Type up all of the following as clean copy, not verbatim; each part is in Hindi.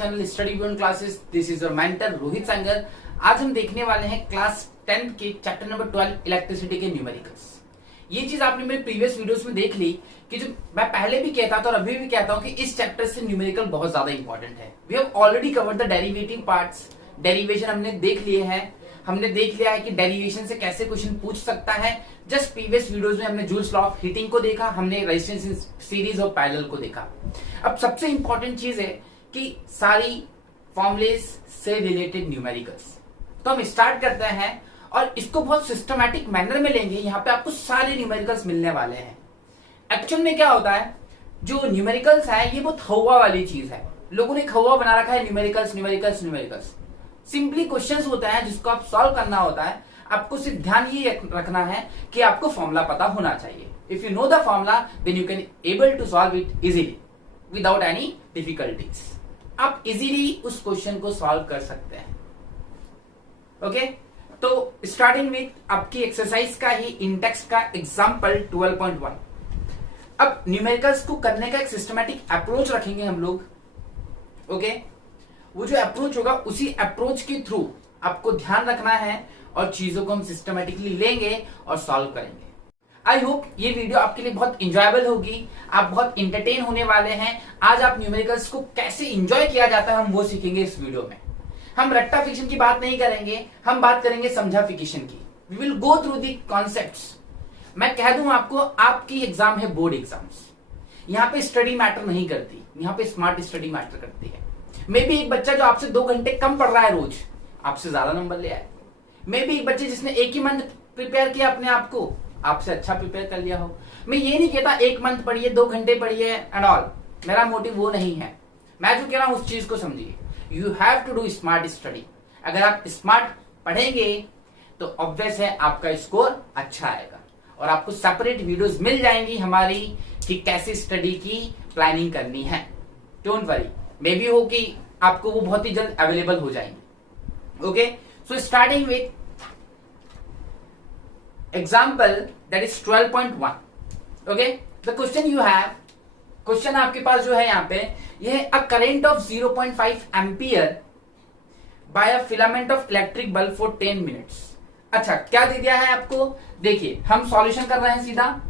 Channel Study Beyond Classes. This is your mentor Rohit Sangar. आज हम देखने वाले हैं क्लास 10 के चैप्टर नंबर 12 इलेक्ट्रिसिटी के न्यूमेरिकल्स। ये चीज आपने मेरे प्रीवियस वीडियोस में देख ली कि जो मैं पहले भी कहता था और अभी भी कहता हूं कि इस चैप्टर से न्यूमेरिकल बहुत ज्यादा इंपॉर्टेंट है। We have already covered the derivative parts. Derivation हमने देख लिए हैं। हमने देख लिया है कि डेरिवेशन से कैसे क्वेश्चन पूछ सकता है। जस्ट प्रीवियस वीडियोस में हमने जूल्स लॉ ऑफ हीटिंग को देखा, हमने रेजिस्टेंस सीरीज और पैरेलल को देखा। अब सबसे इंपॉर्टेंट चीज है कि सारी फॉर्मुलेस से रिलेटेड न्यूमेरिकल्स। तो हम स्टार्ट करते हैं और इसको बहुत सिस्टमैटिक मैनर में लेंगे। यहाँ पे आपको सारे न्यूमेरिकल्स मिलने वाले हैं। एक्चुअल में क्या होता है, जो न्यूमेरिकल्स है ये बहुत हवा वाली चीज है। लोगों ने एक हवा बना रखा है, numericals numericals numericals. Simply questions होता है जिसको आप सॉल्व करना होता है। आपको सिर्फ ध्यान ये रखना है कि आपको फॉर्मूला पता होना चाहिए। If you know the formula then you can able to solve it easily without any difficulties. आप इजीली उस क्वेश्चन को सॉल्व कर सकते हैं। ओके तो स्टार्टिंग विथ आपकी एक्सरसाइज का ही इंडेक्स का एग्जांपल 12.1। अब न्यूमेरिकल्स को करने का एक सिस्टमैटिक अप्रोच रखेंगे हम लोग। ओके वो जो अप्रोच होगा उसी अप्रोच के थ्रू आपको ध्यान रखना है और चीजों को हम सिस्टमैटिकली लेंगे और सॉल्व करेंगे। आई होप ये वीडियो आपके लिए बहुत इंजॉयबल होगी। आप बहुत इंटरटेन होने वाले हैं। आज आप न्यूमेरिकल्स को कैसे इंजॉय किया जाता है हम वो सीखेंगे इस वीडियो में। हम रट्टा फिक्शन की बात नहीं करेंगे, हम बात करेंगे समझा फिक्शन की। We will go through the concepts. मैं कह दूं आपको, आपकी एग्जाम है बोर्ड एग्जाम्स। यहाँ पे स्टडी मैटर नहीं करती, यहाँ पे स्मार्ट स्टडी मैटर करती है। मे बी एक बच्चा जो आपसे 2 घंटे कम पढ़ रहा है रोज, आपसे ज्यादा नंबर ले आए। मे बी एक बच्चे जिसने एक ही मंथ प्रिपेयर किया अपने आप को, आपसे अच्छा प्रिपेयर कर लिया हो। मैं ये नहीं कहता 1 मंथ पढ़िए, 2 घंटे पढ़िए एंड ऑल। मेरा मोटिव वो नहीं है। मैं जो कह रहा हूं उस चीज को समझिए। You have to do smart study. अगर आप स्मार्ट पढ़ेंगे तो ऑब्वियस है आपका स्कोर अच्छा आएगा। और आपको सेपरेट वीडियोस मिल जाएंगी हमारी कि कैसे स्टडी की प्लानिंग करनी है। डोंट वरी, मे बी हो कि आपको वो बहुत ही जल्द अवेलेबल हो जाएंगे। Okay so starting with example that is 12.1। Okay the question you have, question आपके पास जो है यहाँ पे, ये है a current of 0.5 ampere by a filament of electric bulb for 10 minutes. अच्छा क्या दे दिया है आपको, देखिए हम सॉल्यूशन कर रहे हैं सीधा।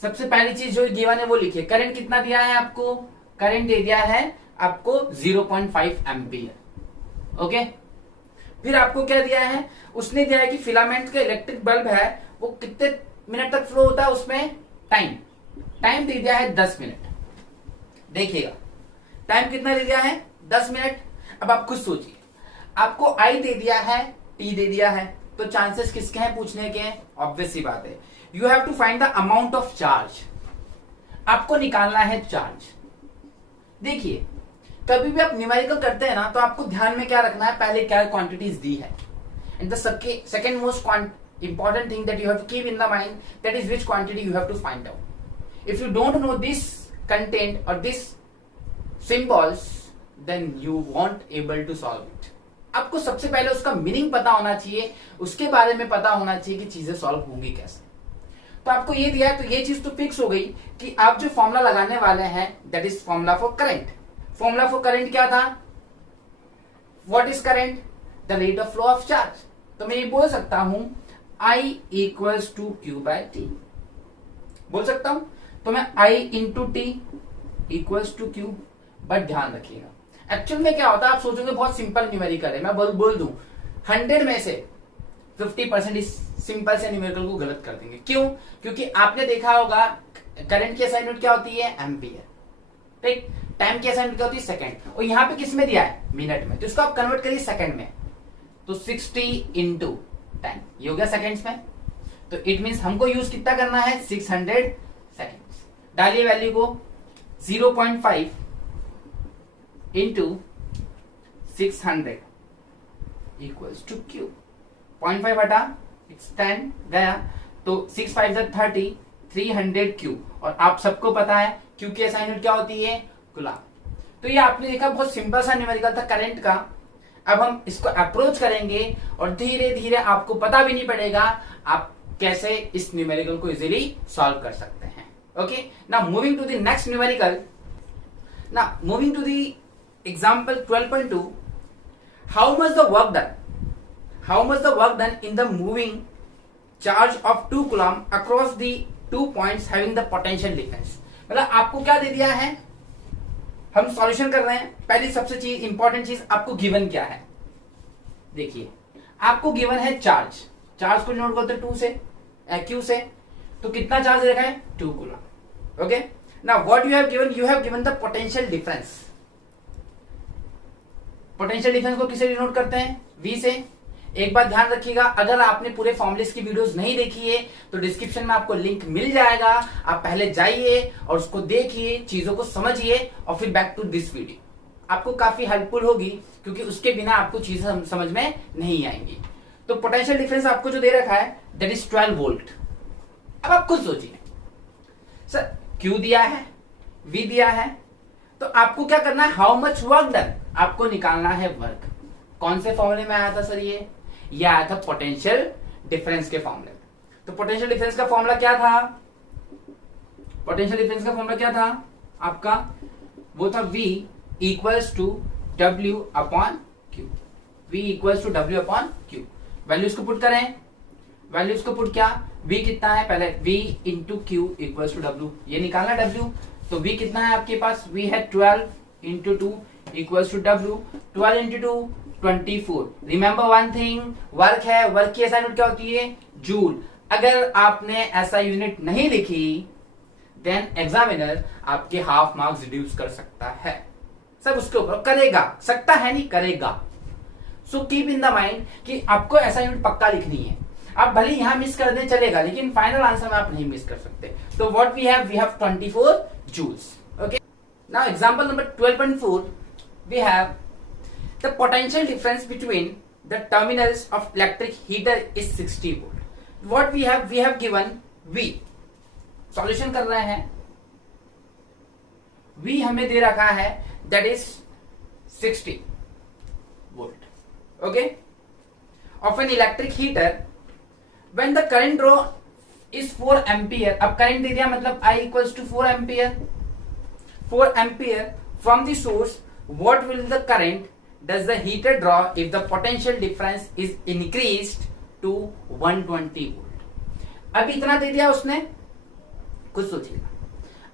सबसे पहली चीज जो गिवन है वो लिखिए। करंट कितना दिया है आपको, करंट दे दिया है आपको 0.5 एम्पियर। ओके फिर आपको क्या दिया है, उसने दिया है कि फिलामेंट का इलेक्ट्रिक बल्ब है वो कितने मिनट तक फ्लो होता है, उसमें टाइम दे दिया है 10 मिनट। देखिएगा टाइम कितना दे दिया है, 10 मिनट। अब आप खुद सोचिए, आपको आई दे दिया है, टी दे दिया है, तो चांसेस किसके हैं पूछने के, ऑब्वियस सी बात है। You have to find the amount of charge. आपको निकालना है चार्ज। देखिए कभी भी आप न्यूमेरिकल करते हैं ना, तो आपको ध्यान में क्या रखना है, पहले क्या क्वांटिटीज दी है। And the second most important thing that you have to keep in the mind, that is which quantity you have to find out. If you don't know this content और this symbols then you won't able to solve it. आपको सबसे पहले उसका मीनिंग पता होना चाहिए, उसके बारे में पता होना चाहिए कि चीजें सॉल्व होंगी कैसे। तो आपको ये दिया है तो ये चीज तो फिक्स हो गई कि आप जो फॉर्मूला लगाने वाले हैं that is formula for current. Formula for current क्या था, what is current, the rate of flow of charge. तो मैं ये बोल सकता हूं I equals to Q by T, बोल सकता हूं। तो मैं I into T equals to Q. But ध्यान रखिएगा एक्चुअल में क्या होता है, आप सोचोगे बहुत सिंपल न्यूमेरिकल है। मैं बोल दूं 100 में से 50% इस सिंपल से न्यूमेरिकल को गलत कर देंगे। क्यों, क्योंकि आपने देखा होगा करंट की SI यूनिट क्या होती है, एम्पियर। ठीक, टाइम की SI यूनिट क्या होती है, सेकंड। और यहाँ पे किस में दिया है, मिनट में। तो इसको आप कन्वर्ट करिए सेकंड में, तो 60 इंटू 10 ये हो गया सेकंड्स में। तो इट मींस हमको यूज कितना करना है, 600 सेकंड्स। डालिए वैल्यू को, 0.5 इंटू 600 इक्वल्स टू क्यू। 0.5 हटा, इट्स 10 गया, तो 6 5 30, 300 क्यू। और आप सबको पता है क्यू की SI यूनिट क्या होती है, गुलाम। तो ये आपने देखा बहुत सिंपल सा न्यूमेरिकल था करंट का। अब हम इसको अप्रोच करेंगे और धीरे धीरे आपको पता भी नहीं पड़ेगा आप कैसे इस न्यूमेरिकल को इजीली सॉल्व कर सकते हैं। Okay now moving to the next numerical Now, moving to the example 12.2, how much the work done? How much the work done in the moving charge of 2 coulomb across the 2 points having the potential difference? मतलब आपको क्या दे दिया है, हम सॉल्यूशन कर रहे हैं. पहली सबसे चीज इंपॉर्टेंट चीज आपको गिवन क्या है. देखिए आपको गिवन है चार्ज. चार्ज को नोट करते 2 से क्यू से, तो कितना चार्ज रखा है 2 coulomb. Okay, now what you have given the potential difference. Potential difference को किसे डिनोट करते हैं, V से. एक बात ध्यान रखिएगा, अगर आपने पूरे फॉर्मुलेस की वीडियोस नहीं देखी है तो डिस्क्रिप्शन में आपको लिंक मिल जाएगा. आप पहले जाइए और उसको देखिए, चीजों को समझिए और फिर बैक टू दिस वीडियो. आपको काफी हेल्पफुल होगी क्योंकि उसके बिना आपको चीजें समझ में नहीं आएंगी. तो पोटेंशियल डिफरेंस आपको जो दे रखा है दैट इज 12 वोल्ट. अब आप खुद सोचिए, सर Q दिया है, V दिया है, तो आपको क्या करना है, हाउ मच वर्क डन, आपको निकालना है वर्क. कौन से फॉर्मूले में आया था सर, ये आया था पोटेंशियल डिफरेंस के फॉर्मूले में. तो पोटेंशियल डिफरेंस का फॉर्मूला क्या था, पोटेंशियल डिफरेंस का फॉर्मूला क्या था आपका, वो था V equals to W upon Q. V equals to W upon Q. Values को पुट करें, वैल्यूज को पुट, क्या V कितना है, पहले V into Q equals to W, ये निकालना W. तो V कितना है आपके पास, V है 12 into 2 equals to W. 12 into 2 24. Remember one thing, work है, वर्क की SI यूनिट क्या होती है, जूल. अगर आपने SI यूनिट नहीं लिखी देन एग्जामिनर आपके हाफ मार्क्स रिड्यूस कर सकता है. सब उसके ऊपर करेगा, सकता है नहीं, करेगा. So keep in the mind कि आपको SI यूनिट पक्का लिखनी है. आप भले यहां मिस कर दे चलेगा, लेकिन फाइनल आंसर में आप नहीं मिस कर सकते. तो what we have 24 joules. Okay, now example number 12.4, we have the potential difference between the terminals of electric heater is 60 volt. What we have given V. Solution कर रहे हैं, V हमें दे रखा है that is 60 volt. Okay, of an electric heater when the current draw is 4 ampere. अब current दे दिया, मतलब I equals to 4 ampere. 4 ampere from the source. What will the current does the heater draw if the potential difference is increased to 120 volt. अब इतना दे दिया उसने, कुछ सोचिएगा.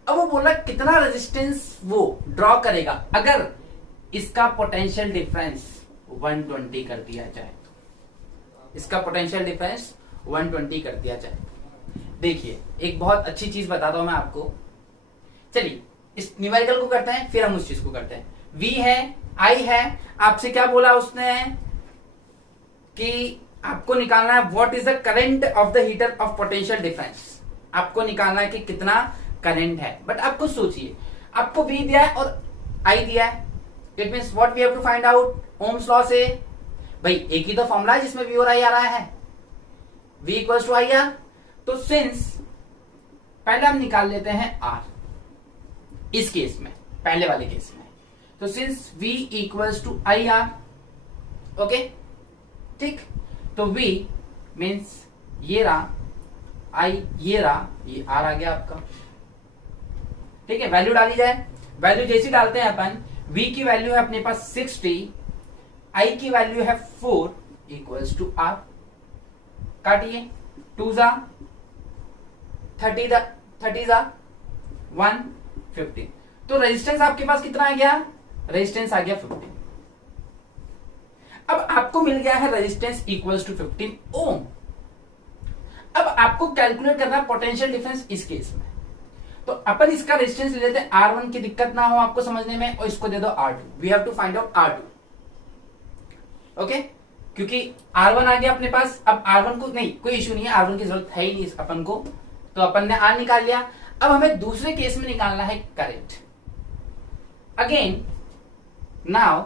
अब वो बोला कितना रेजिस्टेंस वो ड्रॉ करेगा अगर इसका पोटेंशियल डिफरेंस 120 कर दिया जाए. इसका पोटेंशियल डिफरेंस 120 कर दिया जाए. देखिए एक बहुत अच्छी चीज बताता हूं मैं आपको. चलिए इस न्यूमेरिकल को करते हैं, फिर हम उस चीज को करते हैं. V है, I है, आपसे क्या बोला उसने कि आपको निकालना है what is the current of the heater of potential difference. आपको निकालना है कि कितना करंट है. बट आप कुछ सोचिए, आपको V दिया है और I दिया है. It means what we have to find out, ohm's law से. भाई एक ही तो फॉर्मूला है जिसमें V और I आ रहा है, V इक्वल्स टू IR. तो सिंस पहले हम निकाल लेते हैं R इस केस में, पहले वाले केस में. तो since V equals to IR, okay ठीक. तो V मीन्स ये रहा, I ये रहा, ये R आ गया आपका. ठीक है, वैल्यू डाली जाए. वैल्यू जैसी डालते हैं अपन, V की वैल्यू है अपने पास 60, I की वैल्यू है 4 इक्वल्स टू R. काटिए, 2 जा 30 जा 150. तो रेजिस्टेंस आपके पास कितना आ गया, रेजिस्टेंस आ गया 15. अब आपको मिल गया है रेजिस्टेंस इक्वल्स टू 15 ओम. अब आपको कैलकुलेट करना है पोटेंशियल डिफरेंस इस केस में. तो अपन इसका रेजिस्टेंस ले लेते हैं R1 की दिक्कत ना हो आपको समझने में, और इसको दे दो R2. We have to find out R2. Okay, क्योंकि R1 आ गया अपने पास. अब R1 को नहीं, कोई इश्यू नहीं है, R1 की जरूरत है ही नहीं अपन को, तो अपन ने R निकाल लिया. अब हमें दूसरे केस में निकालना है करंट. अगेन नाउ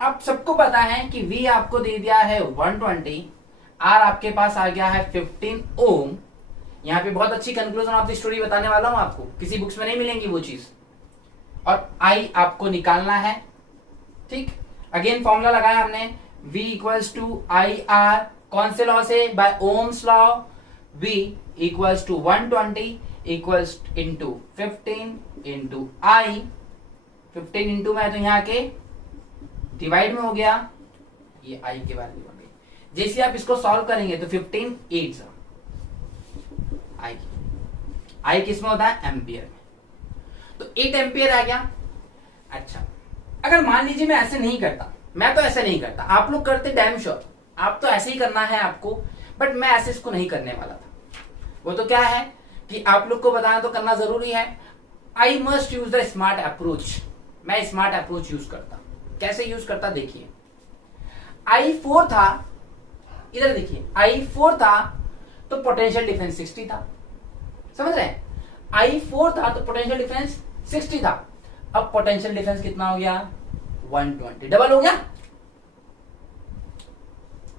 अब सबको पता है कि V आपको दे दिया है 120, R आपके पास आ गया है 15 ओम. यहां पे बहुत अच्छी कंक्लूजन ऑफ द स्टोरी बताने वाला हूं आपको, किसी बुक्स में नहीं मिलेंगी वो चीज. और I आपको निकालना है. ठीक, अगेन फॉर्मूला लगाया हमने, V इक्वल्स टू IR. कौन से लॉ से, by ohms law. V equals to 120 equals into 15 into I 15 into में है तो यहाँ के डिवाइड में हो गया, ये आई की वैल्यू हो गई। जैसे आप इसको सॉल्व करेंगे तो 15 8 आई किस में होता है? एम्पियर में। तो 8 एम्पियर आ गया। अच्छा, अगर मान लीजिए मैं ऐसे नहीं करता, मैं तो ऐसे नहीं करता, आप लोग करते डैम श्योर, आप तो ऐसे ही करना है आपको, बट मैं ऐसे इसको नहीं करने वाला था। वो तो क्या है कि आप लोग को बताना तो करना जरूरी है। I must use the smart approach. मैं स्मार्ट अप्रोच यूज करता। कैसे यूज करता देखिए, I4 था, इधर देखिए I4 था तो पोटेंशियल डिफरेंस 60 था, समझ रहे हैं? I4 था तो पोटेंशियल डिफरेंस 60 था। अब पोटेंशियल डिफरेंस कितना हो गया? 120, डबल हो गया।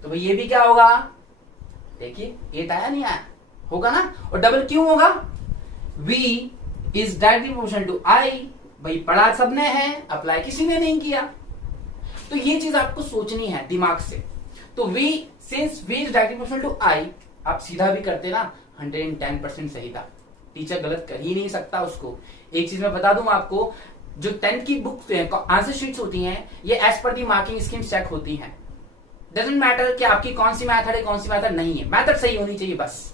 तो भाई ये भी क्या होगा? देखिए 8 आया नहीं आया, होगा ना। और डबल क्यों होगा? V is directly proportional to I। भाई पढ़ा सबने है, अप्लाई किसी ने नहीं किया। तो ये चीज आपको सोचनी है दिमाग से। तो V since V is directly proportional to I, आप सीधा भी करते ना 110% सही था। टीचर गलत कर ही नहीं सकता उसको। एक चीज मैं बता दूं आपको, जो 10th की बुक आंसर शीट्स होती हैं, ये एज पर दी मार्किंग स्कीम चेक होती हैं। डजंट मैटर कि आपकी कौन सी मैथड है, कौन सी मैथड नहीं है, मैथड सही होनी चाहिए बस।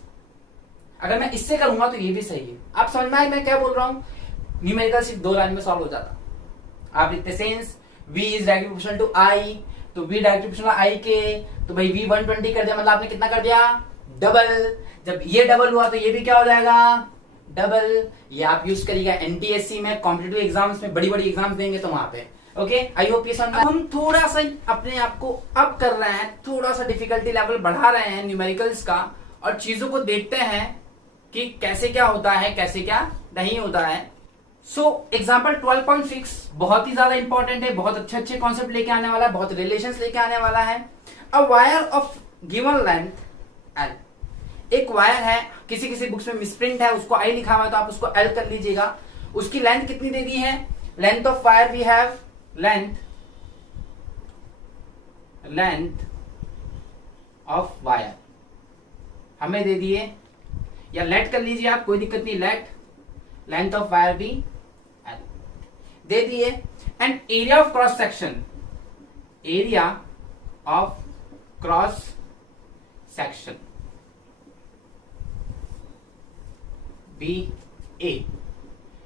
अगर मैं इससे करूंगा तो ये भी सही है। आप समझ में आए मैं क्या बोल रहा हूं? न्यूमेरिकल सिर्फ 2 लाइन में सॉल्व हो जाता। आप लिखते since V is directly proportional to I, तो V डायरेक्टली प्रोपोर्शनल I के, तो भाई V 120 कर दिया, मतलब आपने कितना कर दिया? डबल। जब ये डबल हुआ तो ये भी क्या हो जाएगा? डबल। ये आप यूज करिएगा NTSC में, कॉम्पिटिटिव एग्जाम्स में, बड़ी बड़ी एग्जाम्स देंगे तो वहां पे। ओके, आई होप ये समझ। हम थोड़ा सा अपने आप को अप कर रहे हैं, थोड़ा सा डिफिकल्टी लेवल बढ़ा रहे हैं न्यूमेरिकल्स का, और चीजों को देखते हैं कि कैसे क्या होता है, कैसे क्या नहीं होता है। सो एग्जाम्पल 12.6 बहुत ही ज्यादा इंपॉर्टेंट है, बहुत अच्छे अच्छे कॉन्सेप्ट लेके आने वाला है, बहुत रिलेशंस लेके आने वाला है। A wire of given length L, एक वायर है, किसी किसी बुक्स में मिसप्रिंट है, उसको I लिखा हुआ है तो आप उसको L कर लीजिएगा। उसकी लेंथ कितनी दे दी है? Length of wire we have length of wire हमें दे दिए, या लेट कर लीजिए आप, कोई दिक्कत नहीं, लेंथ ऑफ वायर भी L दे दिए। And area of cross section, area of cross section BA,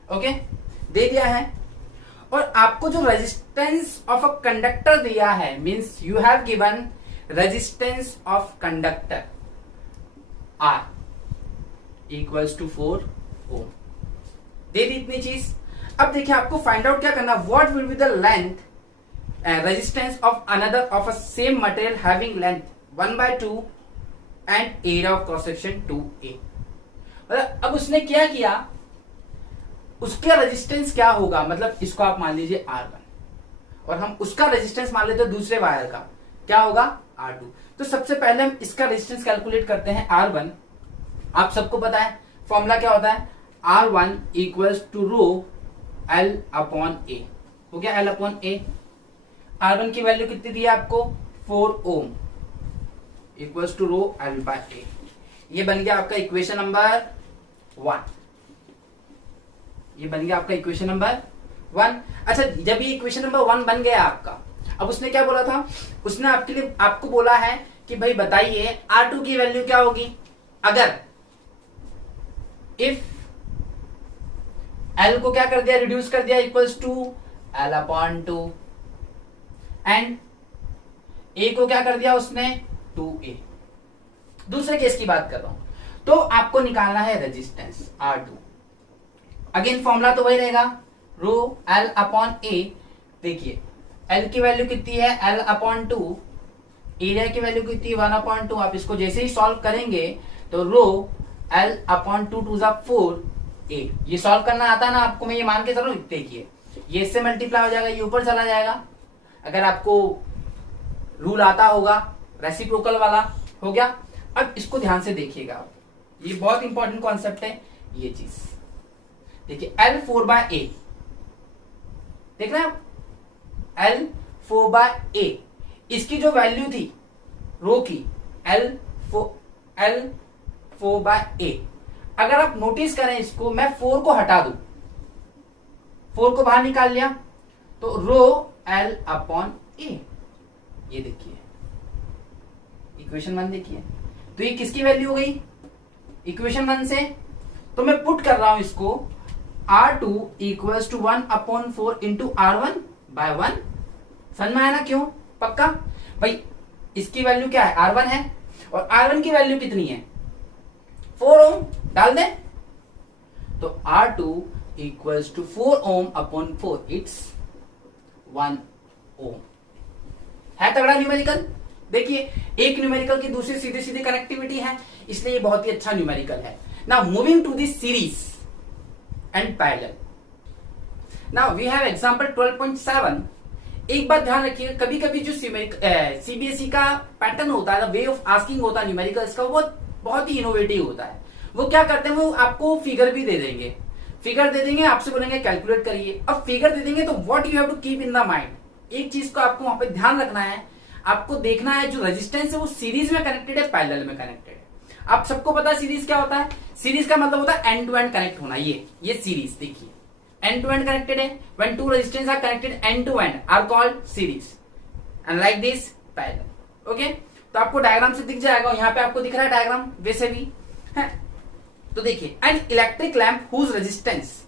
okay, दे दिया है। और आपको जो रेजिस्टेंस ऑफ अ कंडक्टर दिया है, means you have given resistance of conductor R equals to 4 ohm, दे दी इतनी चीज। अब देखिए आपको फाइंड आउट क्या करना, what will be the length resistance of another of a same material having length 1/2 and area of cross section 2A। अब उसने क्या किया, उसका रेजिस्टेंस क्या होगा, मतलब इसको आप मान लीजिए R1 और हम उसका रेजिस्टेंस मान लेते हैं दूसरे वायर का, क्या होगा? R2। तो सबसे पहले हम इसका रेजिस्टेंस कैलकुलेट करते हैं R1। आप सबको पता है फॉर्मूला क्या होता है? R1 equals to rho L upon A। हो गया L अपॉन A। R1 की वैल्यू कितनी दी है आपको? 4 ohm equals to rho L by A। ये बन गया आपका इक्वेशन नंबर 1। ये बन गया आपका इक्वेशन नंबर 1। अच्छा, जब ये इक्वेशन नंबर 1 बन गया आपका, अब उसने क्या बोला था? उसने आपके लिए आपको बोला है कि भाई बताइए R2 की वैल्यू क्या होगी अगर इफ L को क्या कर दिया? रिड्यूस कर दिया, equals to L upon 2 and A को क्या कर दिया उसने? 2A। दूसरे केस की बात कर रहा हूं। तो आपको निकालना है रेजिस्टेंस R2। अगेन फॉर्मूला तो वही रहेगा, रो L अपॉन A। देखिए L की वैल्यू कितनी है? L upon 2। एरिया की वैल्यू कितनी है? 1 अपॉन 2। आप इसको जैसे ही सॉल्व करेंगे तो रो L अपॉन 2 2 4A। ये सॉल्व करना आता है ना आपको, मैं ये मान के चलो, देखिए ये इससे मल्टीप्लाई हो जाएगा, ये ऊपर चला जाएगा। अगर आपको रूल आता होगा रेसिप्रोकल वाला, हो गया। अब इसको ध्यान से देखिएगा आप, ये बहुत इंपॉर्टेंट कॉन्सेप्ट है ये चीज। देखिए L4/A, देख रहे हैं आप? L4/A, इसकी जो वैल्यू थी रो की L4/A, अगर आप नोटिस करें इसको, मैं 4 को हटा दूं, 4 को बाहर निकाल लिया, तो रो एल अपॉन ए, ये देखिए इक्वेशन 1 देखिए। तो ये किसकी वैल्यू हो गई इक्वेशन 1 से, तो मैं पुट कर रहा हूं इसको R2 equals to 1/4 into R1 bye 1। समझ में आया ना क्यों? पक्का भाई, इसकी वैल्यू क्या है R1 है और R1 की वैल्यू कितनी है 4 ओम, डाल दें तो R2 equals to 4 ohm upon 4, it's 1 ohm. है तगड़ा न्यूमेरिकल। देखिए एक न्यूमेरिकल की दूसरी सीधी सीधी कनेक्टिविटी है, इसलिए ये बहुत ही अच्छा न्यूमेरिकल है। Now moving to this series and parallel, now we have example 12.7। एक बात ध्यान रखिए, कभी कभी जो सीबीएसई का पैटर्न होता है, वे ऑफ आस्किंग होता है न्यूमेरिकल्स का, वो बहुत ही इनोवेटिव होता है। वो क्या करते हैं, वो आपको फिगर भी दे देंगे, फिगर दे देंगे, आपसे बोलेंगे कैलकुलेट करिए। अब फिगर दे देंगे तो what you have to keep in the mind, एक चीज को आपको वहां पे ध्यान रखना है, आपको देखना है जो रेजिस्टेंस है वो सीरीज में कनेक्टेड है पैरेलल में कनेक्टेड है। आप सबको पता है सीरीज क्या होता है, सीरीज का मतलब होता है एंड टू एंड कनेक्ट होना। ये सीरीज देखिए एंड टू एंड कनेक्टेड है, when two resistance are connected end to end are called series and like this parallel. Okay, तो आपको डायग्राम से दिख जाएगा, यहाँ पे आपको दिख रहा है डायग्राम वैसे भी है। तो देखिए an electric lamp whose resistance,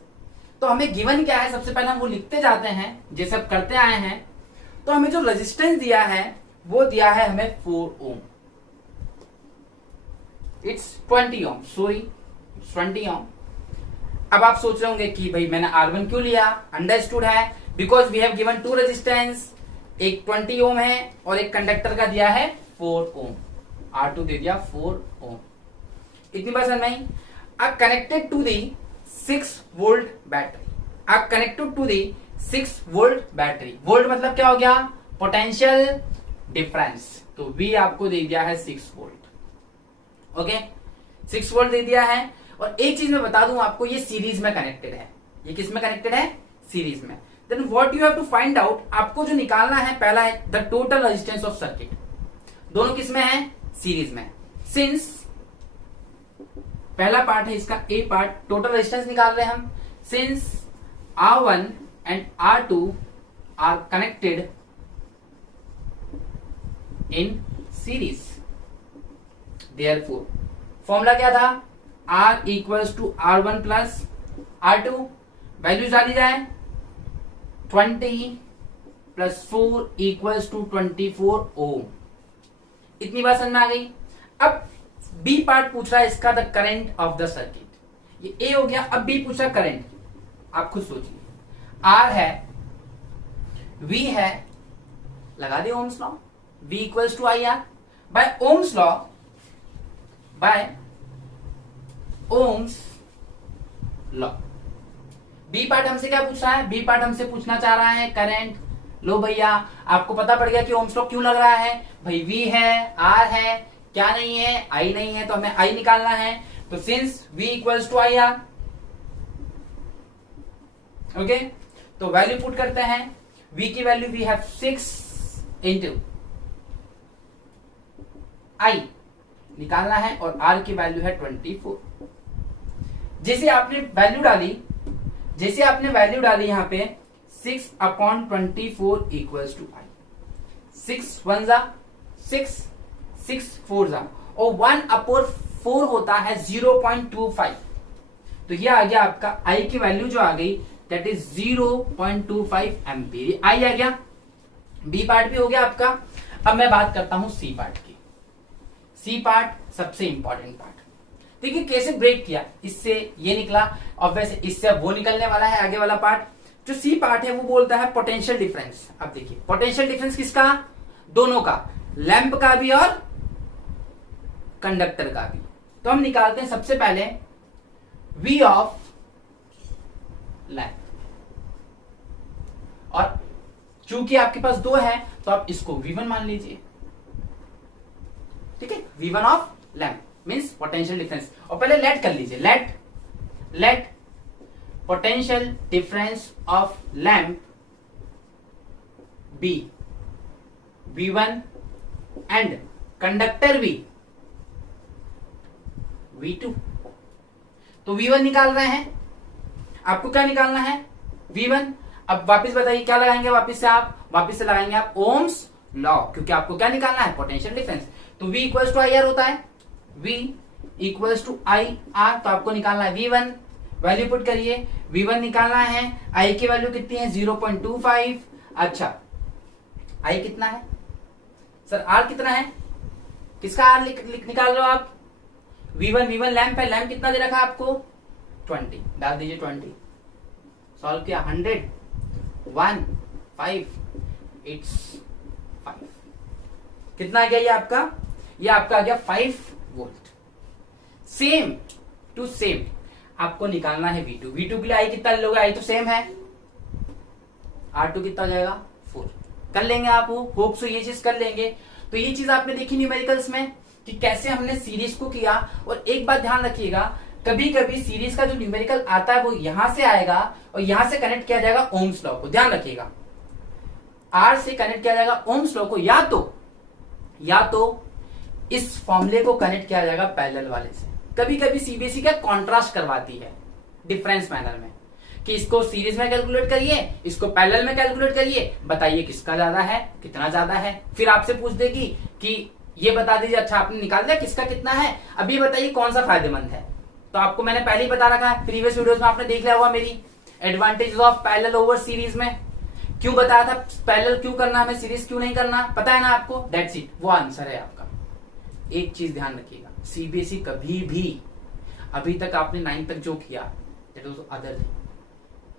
तो हमें गिवन क्या है, सबसे पहले हम वो लिखते जाते हैं जैसे अब करते आए हैं। तो हमें जो रेजिस्टेंस दिया है वो दिया है हमें 4 ओम, इट्स 20 ओम, सॉरी 20 ओम। अब आप सोच रहे होंगे कि भाई मैंने R1 क्यों लिया, अंडरस्टूड है, because we have given 2 resistance, एक 20 ओम है और एक कंडक्टर का दिया है 4 ओम, R2 दे दिया 4 ओम। इतनी बात समझ में आई। R connected to the 6 volt battery, R connected to the 6 volt battery. Volt मतलब क्या हो गया, पोटेंशियल डिफरेंस, तो V आपको दे दिया है 6 वोल्ट। ओके 6 वोल्ट दे दिया है। और एक चीज मैं बता दूं आपको, ये सीरीज में कनेक्टेड है, ये किस में कनेक्टेड है, सीरीज में। Then what you have to find out, आपको जो निकालना है पहला है the total resistance of circuit. दोनों किस में है, सीरीज में। सिंस पहला पार्ट है इसका ए पार्ट, टोटल रेजिस्टेंस निकाल रहे हैं हम। Since R1 and R2 are connected in series, therefore formula क्या था, R equals to R1 plus R2, values डाली जाए 20 प्लस 4 इक्वल्स टू 24 ओम। इतनी बात समझ में आ गई। अब बी पार्ट पूछ रहा है इसका the current of the circuit, ये ए हो गया। अब बी पूछ रहा करंट, आप खुद सोचिए, R है, V है, लगा दे Ohm's law, V equals to I R by ohms law, by ohms law. B part हमसे क्या पूछ रहा है, बी पार्ट हमसे पूछना चाह रहा है करंट। लो भैया आपको पता पड़ गया कि ओम्स लॉ क्यों लग रहा है, भाई V है, R है, क्या नहीं है, I नहीं है, तो हमें I निकालना है। तो since V equals to I R, okay, तो वैल्यू पुट करते हैं। V की value we have 6 into I निकालना है और R की वैल्यू है 24। जैसे आपने वैल्यू डाली यहां पे 6/24 इक्वल्स टू I, 6 1 जा 6, 6 4 जा, और 1/4 होता है 0.25, तो ये आ गया आपका I की वैल्यू जो आ गई दैट इज 0.25 एम्पीयर, I आ गया। बी पार्ट भी हो गया आपका। अब मैं बात करता हूं सी पार्ट की। सी पार्ट सबसे इंपॉर्टेंट पार्ट, देखिए कैसे ब्रेक किया, इससे ये निकला और वैसे इससे वो निकलने वाला है आगे वाला पार्ट। जो सी पार्ट है वो बोलता है पोटेंशियल डिफरेंस। अब देखिए पोटेंशियल डिफरेंस किसका, दोनों का, लैंप का भी और कंडक्टर का भी। तो हम निकालते हैं सबसे पहले V ऑफ लैंप, और चूंकि आपके पास 2 है तो आप इसको V1 मान लीजिए, ठीक है। V1 of lamp means potential difference, और पहले लेट कर लीजिए, let potential difference of lamp be V1 and conductor V V2। तो V1 निकाल रहे हैं, आपको क्या निकालना है V1, अब वापस बताइए क्या लगाएंगे, वापस से लगाएंगे आप ओम्स लॉ, क्योंकि आपको क्या निकालना है, पोटेंशियल डिफरेंस। तो V equals to I R होता है, V equals to I R, तो आपको निकालना है V1, वैल्यू पुट करिए, V1 निकालना है, I की वैल्यू कितनी है 0.25। अच्छा I कितना है सर, R कितना है, किसका R निकाल रहे हो आप, V1 लैंप है, लैंप कितना दे रखा है आपको 20, डाल दीजिए 20, सॉल्व किया 100 1 5 इट्स 5, कितना आ गया ये आपका आ गया 5 वोल्ट। सेम टू सेम आपको निकालना है V2 के लिए I कितना लोगे, I तो सेम है, R2 कितना हो जाएगा 4, कर लेंगे आप, होप सो ये चीज कर लेंगे। तो ये चीज आपने देखी न्यूमेरिकल्स में कि कैसे हमने सीरीज को किया। और एक बात ध्यान रखिएगा, कभी कभी सीरीज का जो न्यूमेरिकल आता है वो यहां से आएगा और यहां से कनेक्ट किया जाएगा ओम्स लॉ को, ध्यान रखिएगा, R से कनेक्ट किया जाएगा ओम्स लॉ को, या तो इस फॉर्मूले को कनेक्ट किया जाएगा पैरेलल वाले से। कभी कभी सीबीएसई क्या कॉन्ट्रास्ट करवाती है डिफरेंस मैनर में कि इसको सीरीज में कैलकुलेट करिए, इसको पैरेलल में कैलकुलेट करिए, बताइए किसका ज्यादा है, कितना ज्यादा है। फिर आपसे पूछ देगी कि ये बता दीजिए, अच्छा आपने निकाल दिया किसका कितना है, अब ये बताइए कौन सा फायदेमंद है। तो आपको मैंने पहले ही बता रखा है, प्रीवियस वीडियोस में आपने देख लिया हुआ मेरी advantages of parallel over series में, क्यों बताया था पैरेलल क्यों करना हमें, सीरीज क्यों नहीं करना, पता है ना आपको, दैट्स इट, वो आंसर है आपका। एक चीज ध्यान रखिएगा, सीबीएसई कभी भी अभी तक आपने 9 तक जो किया that was other thing,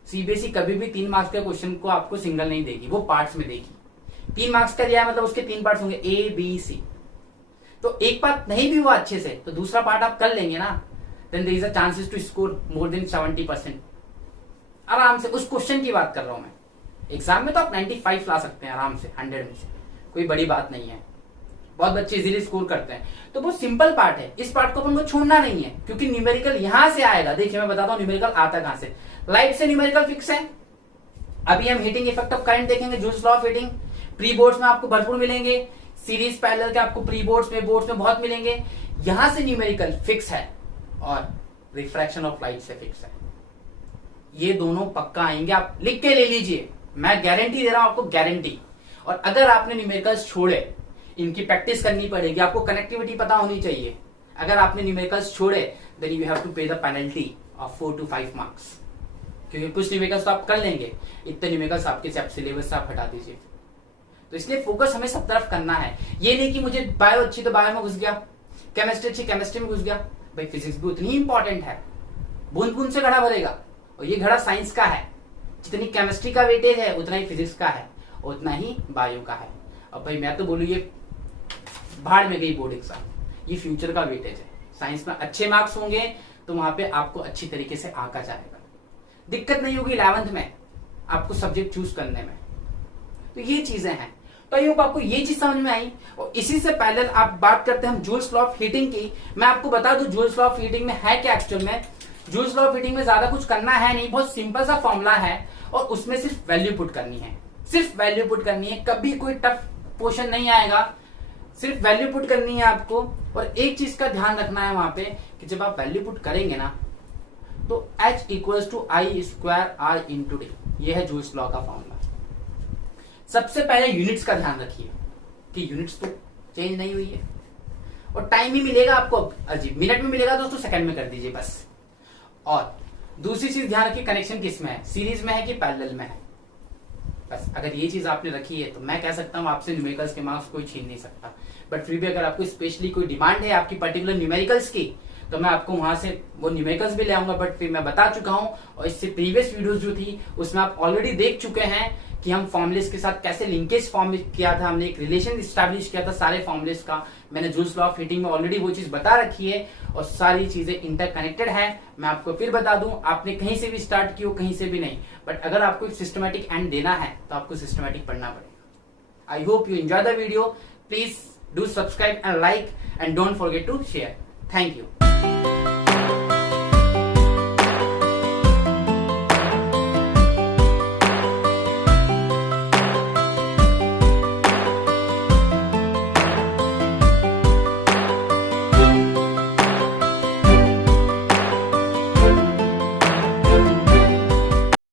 CBSE कभी भी 3 मार्क्स के क्वेश्चन को आपको सिंगल नहीं देगी, वो पार्ट्स में देगी। 3 मार्क्स का दिया है मतलब उसके 3 पार्ट्स होंगे A B C, तो एक पार्ट नहीं भी हुआ अच्छे से तो दूसरा पार्ट आप कर लेंगे ना, then there is a chances to score more than 70% आराम से। उस क्वेश्चन की बात कर रहा हूं मैं, एग्जाम में तो आप 95 ला सकते हैं आराम से 100 में से, कोई बड़ी बात नहीं है, बहुत बच्चे इजीली स्कोर करते हैं। तो वो सिंपल पार्ट है, इस पार्ट को अपन को छोड़ना नहीं है, क्योंकि न्यूमेरिकल यहां से आएगा। देखिए मैं बताता हूं न्यूमेरिकल आता कहां से, लाइट से न्यूमेरिकल फिक्स है। अभी हम हीटिंग इफेक्ट ऑफ करंट देखेंगे, joules law of heating, pre boards में आपको भरपूर मिलेंगे, सीरीज पैरेलल के आपको प्री बोर्ड्स में बहुत मिलेंगे। यहां से न्यूमेरिकल फिक्स है और रिफ्रैक्शन ऑफ लाइट से फिक्स है, ये दोनों पक्का आएंगे, आप लिख के ले लीजिए, मैं गारंटी दे रहा हूं आपको, गारंटी। और अगर आपने न्यूमेरिकल्स छोड़े, इनकी प्रैक्टिस करनी पड़ेगी, आपको कनेक्टिविटी पता होनी चाहिए। अगर आपने न्यूमेरिकल्स छोड़े देन यू हैव टू पे the penalty of 4 to 5 marks, क्योंकि कुछ न्यूमेरिकल्स तो आप कर लेंगे, इतने न्यूमेरिकल्स आपके सिलेबस से आप हटा दीजिए। तो इसलिए फोकस हमें सब तरफ करना है, ये नहीं कि मुझे बायो अच्छी तो बायो में घुस गया, केमिस्ट्री अच्छी केमिस्ट्री में घुस गया। भाई फिजिक्स भी उतनी इंपॉर्टेंट है, बूंद बूंद से घड़ा भरेगा, और ये घड़ा साइंस का है, जितनी केमिस्ट्री का वेटेज है उतना ही फिजिक्स का है, उतना ही बायो का है। अब भाई मैं तो बोलूँ ये भाड़ में गई बोर्ड एग्जाम, ये फ्यूचर का वेटेज है। साइंस में अच्छे मार्क्स होंगे तो वहां पे आपको अच्छी तरीके से आका जाएगा, दिक्कत नहीं होगी 11th में आपको सब्जेक्ट चूज करने में। तो ये चीजें हैं, तो आई होप आपको ये चीज समझ में आई। और इसी से पहले आप बात करते हैं हम जूल्स लॉ ऑफ हीटिंग की। मैं आपको बता दूं जूल्स लॉ ऑफ हीटिंग में है क्या एक्चुअल में। जूल्स लॉ ऑफ हीटिंग में ज्यादा कुछ करना है नहीं, बहुत सिंपल सा फॉर्मूला है और उसमें सिर्फ वैल्यू पुट करनी है, सिर्फ वैल्यू पुट करनी है, कभी कोई टफ पोर्शन नहीं आएगा, सिर्फ वैल्यू पुट करनी है आपको। और एक चीज का ध्यान रखना है वहां पे कि जब आप वैल्यू पुट करेंगे ना तो H equals to I square R into D, ये है जूल्स लॉ का फॉर्मूला। सबसे पहले यूनिट्स का ध्यान रखिए कि यूनिट्स तो चेंज नहीं हुई है, और टाइम भी मिलेगा आपको, अजीब मिनट में मिलेगा दोस्तों, सेकंड में कर दीजिए बस। और दूसरी चीज ध्यान रखिए कनेक्शन किस में है, सीरीज में है कि पैरेलल में है, बस। अगर ये चीज आपने रखी है तो मैं कह सकता हूं आपसे न्यूमेरिकल्स के मार्क्स कोई छीन नहीं सकता। बट फिर भी अगर आपको स्पेशली कोई डिमांड है आपकी पर्टिकुलर न्यूमेरिकल्स की तो मैं आपको वहां से वो न्यूमेरिकल्स भी ले आऊंगा। बट फिर मैं बता चुका हूं, और इससे प्रीवियस वीडियोस जो थी उसमें आप ऑलरेडी देख चुके हैं कि हम फॉर्मुलेस के साथ कैसे लिंकेज फॉर्म किया था, हमने एक रिलेशन स्टैब्लिश किया था सारे फॉर्मुलेस का। मैंने जूल्स लॉ ऑफ हीटिंग में ऑलरेडी वो चीज बता रखी है और सारी चीजें इंटरकनेक्टेड है। मैं आपको फिर बता दूं, आपने कहीं से भी स्टार्ट की हो, कहीं से भी नहीं, बट अगर आपको एक सिस्टमैटिक एंड देना है तो आपको सिस्टमैटिक पढ़ना पड़ेगा। I hope you enjoy the video, please do subscribe and like and don't forget to share. Thank you.